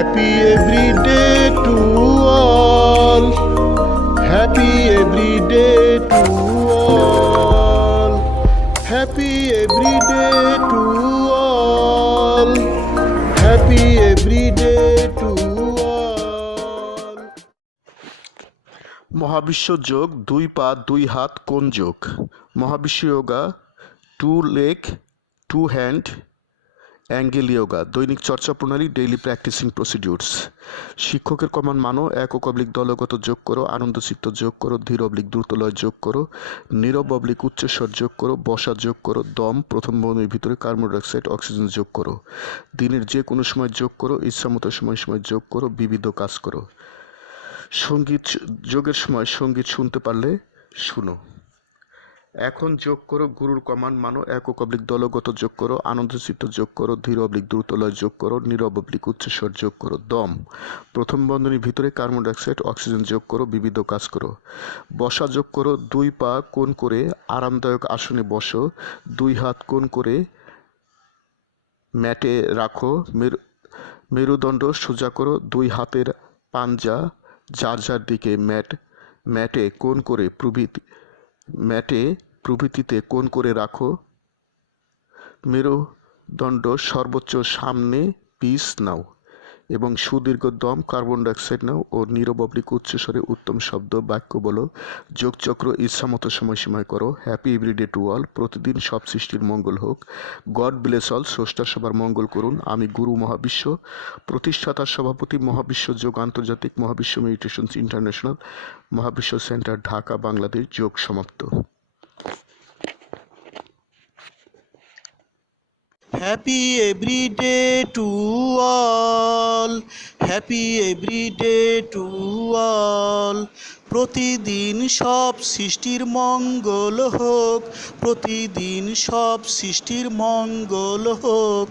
Happy every day to all. Happy every day to all. Happy every day to all. Happy every day to all. মহাবিশ্ব যোগ, দুই পা দুই হাত কোন যোগ? মহাবিশ্ব yoga, to leg to hand angle yoga. দৈনিক চর্চা প্রণালী, ডেইলি প্র্যাকটিসিং প্রসিডিউরস। শিক্ষকের কমান মানো, একক অবলিক দলগত যোগ করো, আনন্দচিত্ত যোগ করো, ধীর অবলিক দ্রুতলয় যোগ করো, নীরব অবলিক উচ্চস্বর যোগ করো, বসা যোগ করো, দম প্রথম বন্ধনীর ভিতরে কার্বন ডাইঅক্সাইড অক্সিজেন যোগ করো, দিনের যে কোনো সময় যোগ করো, ইচ্ছামতো সময় সময় যোগ করো, বিবিধ কাজ করো। সঙ্গীত যোগের সময় সঙ্গীত শুনতে পারলে শুনো। এখন যোগ করো, গুরুর কমান্ড মানো, একক অবলিক দলগত যোগ করো, আনন্দচিত্ত যোগ করো, ধীর অবলিক দ্রুতলয় যোগ করো, নীরব অবলিক উচ্চস্বর যোগ করো, দম প্রথম বন্ধনীর ভিতরে কার্বন ডাইঅক্সাইড অক্সিজেন যোগ করো, বিবিধ কাজ করো। বসা যোগ করো, দুই পা কোণ করে আরামদায়ক আসনে বসো, দুই হাত কোণ করে ম্যাটে রাখো, মেরুদণ্ড সোজা করো, দুই হাতের পাঞ্জা যার যার দিকে ম্যাটে কোণ করে প্রভৃতিতে কোণ করে রাখো, মেরুদণ্ড সর্বোচ্চ সামনে পিছ নাও এবং সুদীর্ঘ দম, কার্বন ডাইঅক্সাইড নাও ও নীরব অবলিক উচ্চস্বরে উত্তম শব্দ বাক্য বলো। যোগচক্র ইচ্ছামতো সময়সীমায় করো। Happy everyday to all. প্রতিদিন সব সৃষ্টির মঙ্গল হোক। God bless all. স্রষ্টা সবার মঙ্গল করুন। আমি গুরু মহাবিশ্ব, প্রতিষ্ঠাতা সভাপতি, মহাবিশ্ব যোগ আন্তর্জাতিক, মহাবিশ্ব মেডিটেশনস ইন্টারন্যাশনাল, মহাবিশ্ব সেন্টার, ঢাকা, বাংলাদেশ। যোগ সমাপ্ত। Happy every day to all. Happy every day to all. প্রতিদিন সব সৃষ্টির মঙ্গল হোক, প্রতিদিন সব সৃষ্টির মঙ্গল হোক।